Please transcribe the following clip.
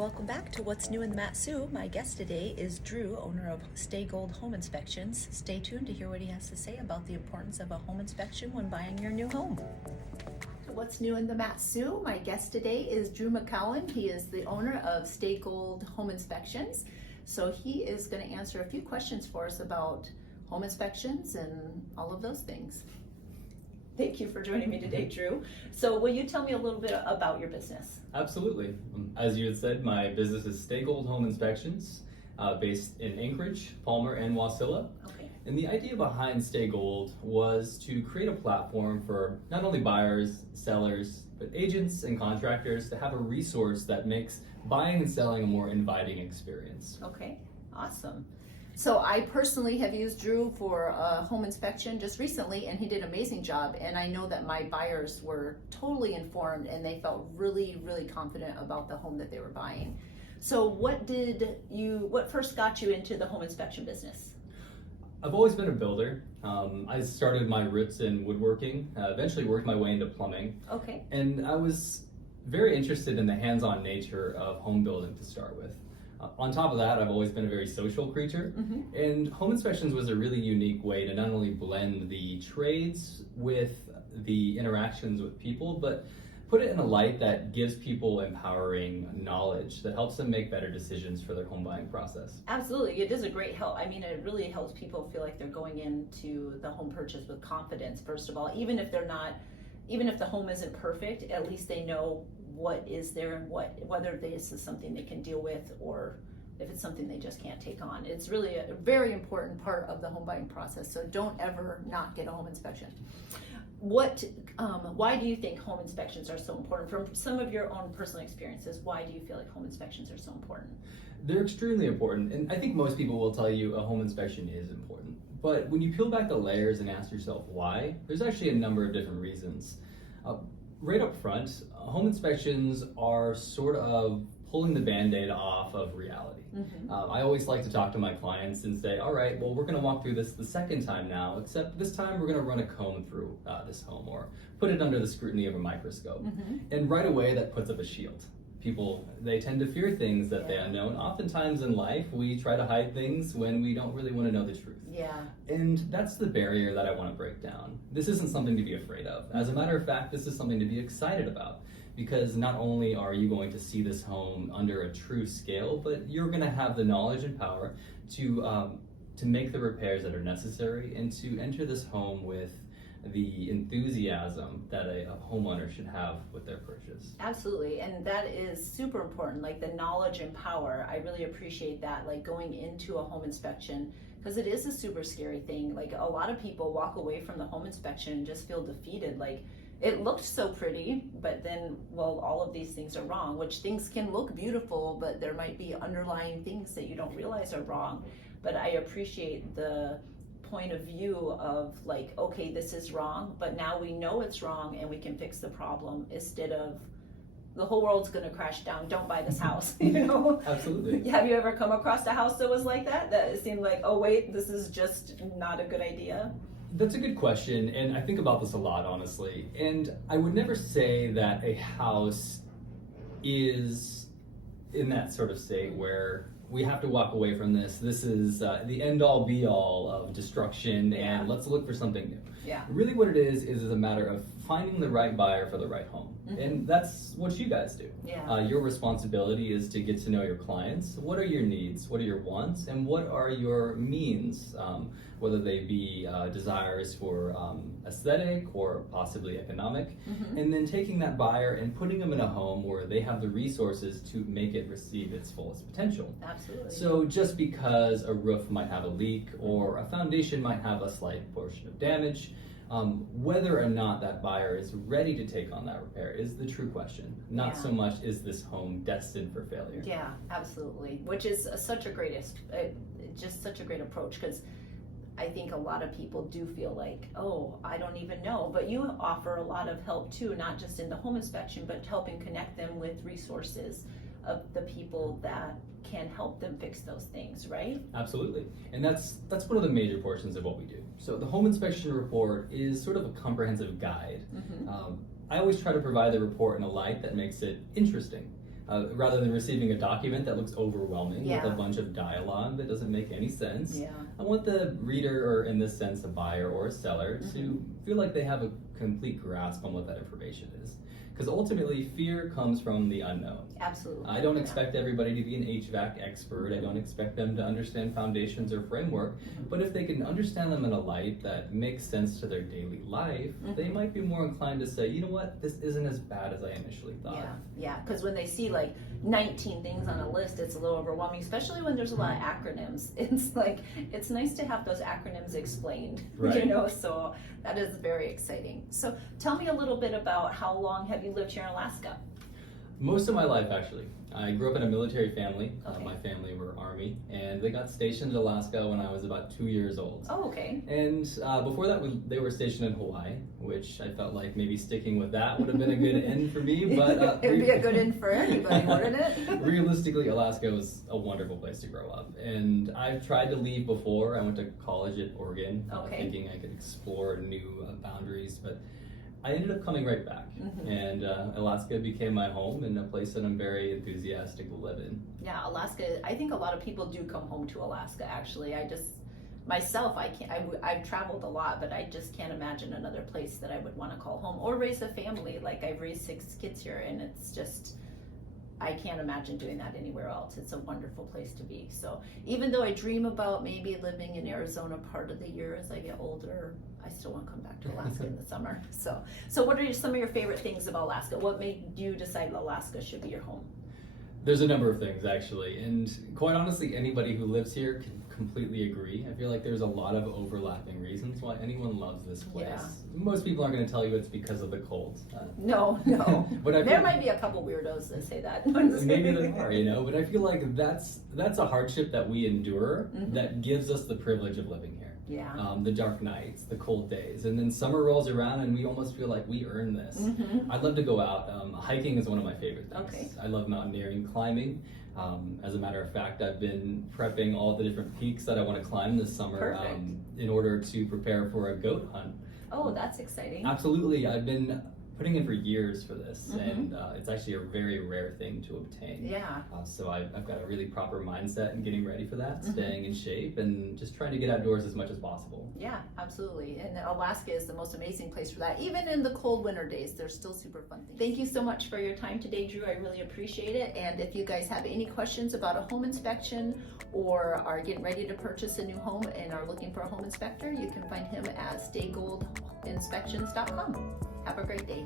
Welcome back to What's New in the Mat-Su. My guest today is Drew, owner of Stay Gold Home Inspections. Stay tuned to hear what he has to say about the importance of a home inspection when buying your new home. What's New in the Mat-Su. My guest today is Drew McKeown. He is the owner of Stay Gold Home Inspections. So he is going to answer a few questions for us about home inspections and all of those things. Thank you for joining me today, Drew. So will you tell me a little bit about your business? Absolutely. As you had said, my business is Stay Gold Home Inspections, based in Anchorage, Palmer, and Wasilla. Okay. And the idea behind Stay Gold was to create a platform for not only buyers, sellers, but agents and contractors to have a resource that makes buying and selling a more inviting experience. Okay, awesome. So I personally have used Drew for a home inspection just recently, and he did an amazing job. And I know that my buyers were totally informed and they felt really, really confident about the home that they were buying. So what first got you into the home inspection business? I've always been a builder. I started my roots in woodworking, eventually worked my way into plumbing. Okay. And I was very interested in the hands-on nature of home building to start with. On top of that, I've always been a very social creature, and home inspections was a really unique way to not only blend the trades with the interactions with people, but put it in a light that gives people empowering knowledge that helps them make better decisions for their home buying process. Absolutely, it does a great help. I mean, it really helps people feel like they're going into the home purchase with confidence, first of all, even if the home isn't perfect, at least they know what is there and whether this is something they can deal with or if it's something they just can't take on. It's really a very important part of the home buying process, so don't ever not get a home inspection. Why do you think home inspections are so important? From some of your own personal experiences, why do you feel like home inspections are so important? They're extremely important, and I think most people will tell you a home inspection is important. But when you peel back the layers and ask yourself why, there's actually a number of different reasons. Right up front, home inspections are sort of pulling the Band-Aid off of reality. I always like to talk to my clients and say, all right, well, we're going to walk through this the second time now, except this time we're going to run a comb through this home or put it under the scrutiny of a microscope. And right away, that puts up a shield. People, they tend to fear things that they unknown. Oftentimes in life, we try to hide things when we don't really want to know the truth. Yeah. And that's the barrier that I want to break down. This isn't something to be afraid of. As a matter of fact, this is something to be excited about, because not only are you going to see this home under a true scale, but you're going to have the knowledge and power to make the repairs that are necessary and to enter this home with the enthusiasm that a homeowner should have with their purchase. Absolutely, and that is super important, like the knowledge and power. I really appreciate that, like going into a home inspection, because it is a super scary thing. Like a lot of people walk away from the home inspection and just feel defeated, like it looked so pretty, but then, well, all of these things are wrong, which things can look beautiful, but there might be underlying things that you don't realize are wrong. But I appreciate the point of view of like, okay, this is wrong, but now we know it's wrong and we can fix the problem, instead of the whole world's going to crash down, don't buy this house. You know? Absolutely. Have you ever come across a house that was like that it seemed like, oh wait, this is just not a good idea? That's a good question, and I think about this a lot, honestly. And I would never say that a house is in that sort of state where we have to walk away from this. This is the end-all, be-all of destruction, and let's look for something new. Yeah. Really what it is a matter of finding the right buyer for the right home. And that's what you guys do. Yeah. Your responsibility is to get to know your clients. What are your needs? What are your wants? And what are your means? Whether they be desires for aesthetic or possibly economic. And then taking that buyer and putting them in a home where they have the resources to make it receive its fullest potential. Absolutely. So just because a roof might have a leak or a foundation might have a slight portion of damage, whether or not that buyer is ready to take on that repair is the true question. Not so much is this home destined for failure. Yeah, absolutely. Which is such a great approach, because I think a lot of people do feel like, oh, I don't even know. But you offer a lot of help too, not just in the home inspection, but helping connect them with resources of the people that can help them fix those things, right? Absolutely. And that's one of the major portions of what we do. So the home inspection report is sort of a comprehensive guide. I always try to provide the report in a light that makes it interesting. rather than receiving a document that looks overwhelming Yeah. with a bunch of dialogue that doesn't make any sense. Yeah. I want the reader, or in this sense, a buyer or a seller, to feel like they have a complete grasp on what that information is. Because ultimately, fear comes from the unknown. Absolutely. I don't expect everybody to be an HVAC expert. I don't expect them to understand foundations or framework. But if they can understand them in a light that makes sense to their daily life, they might be more inclined to say, you know what, this isn't as bad as I initially thought. Yeah, because when they see like 19 things on a list, it's a little overwhelming, especially when there's a lot of acronyms. It's like, it's nice to have those acronyms explained, Right. so that is very exciting. So tell me a little bit about how long have you lived here in Alaska? Most of my life, actually. I grew up in a military family. Okay. My family were Army, and they got stationed in Alaska when I was about 2 years old. Oh, okay. And before that, they were stationed in Hawaii, which I felt like maybe sticking with that would have been a good end for me. But it would be a good end for anybody, wouldn't it? Realistically, Alaska was a wonderful place to grow up. And I've tried to leave before. I went to college at Oregon, thinking I could explore new boundaries, but I ended up coming right back. And Alaska became my home and a place that I'm very enthusiastic to live in. Yeah, Alaska, I think a lot of people do come home to Alaska, actually. Myself, I've traveled a lot, but I just can't imagine another place that I would want to call home or raise a family. Like, I've raised 6 kids here, and it's just, I can't imagine doing that anywhere else. It's a wonderful place to be. So even though I dream about maybe living in Arizona part of the year as I get older, I still want to come back to Alaska in the summer. So what are some of your favorite things about Alaska? What made you decide Alaska should be your home? There's a number of things, actually, and quite honestly, anybody who lives here can completely agree. I feel like there's a lot of overlapping reasons why anyone loves this place. Yeah. Most people aren't going to tell you it's because of the cold. No. But I There feel, might be a couple weirdos that say that. maybe there are, but I feel like that's a hardship that we endure that gives us the privilege of living here. Yeah. The dark nights, the cold days, and then summer rolls around and we almost feel like we earn this. I'd love to go out. Hiking is one of my favorite things. Okay. I love mountaineering, climbing. As a matter of fact, I've been prepping all the different peaks that I want to climb this summer in order to prepare for a goat hunt. Oh, that's exciting. Absolutely. I've been putting in for years for this, and it's actually a very rare thing to obtain. Yeah. So I've got a really proper mindset in getting ready for that, staying in shape, and just trying to get outdoors as much as possible. Yeah, absolutely. And Alaska is the most amazing place for that. Even in the cold winter days, there's still super fun things. Thank you so much for your time today, Drew. I really appreciate it. And if you guys have any questions about a home inspection or are getting ready to purchase a new home and are looking for a home inspector, you can find him at staygoldinspections.com. Have a great day.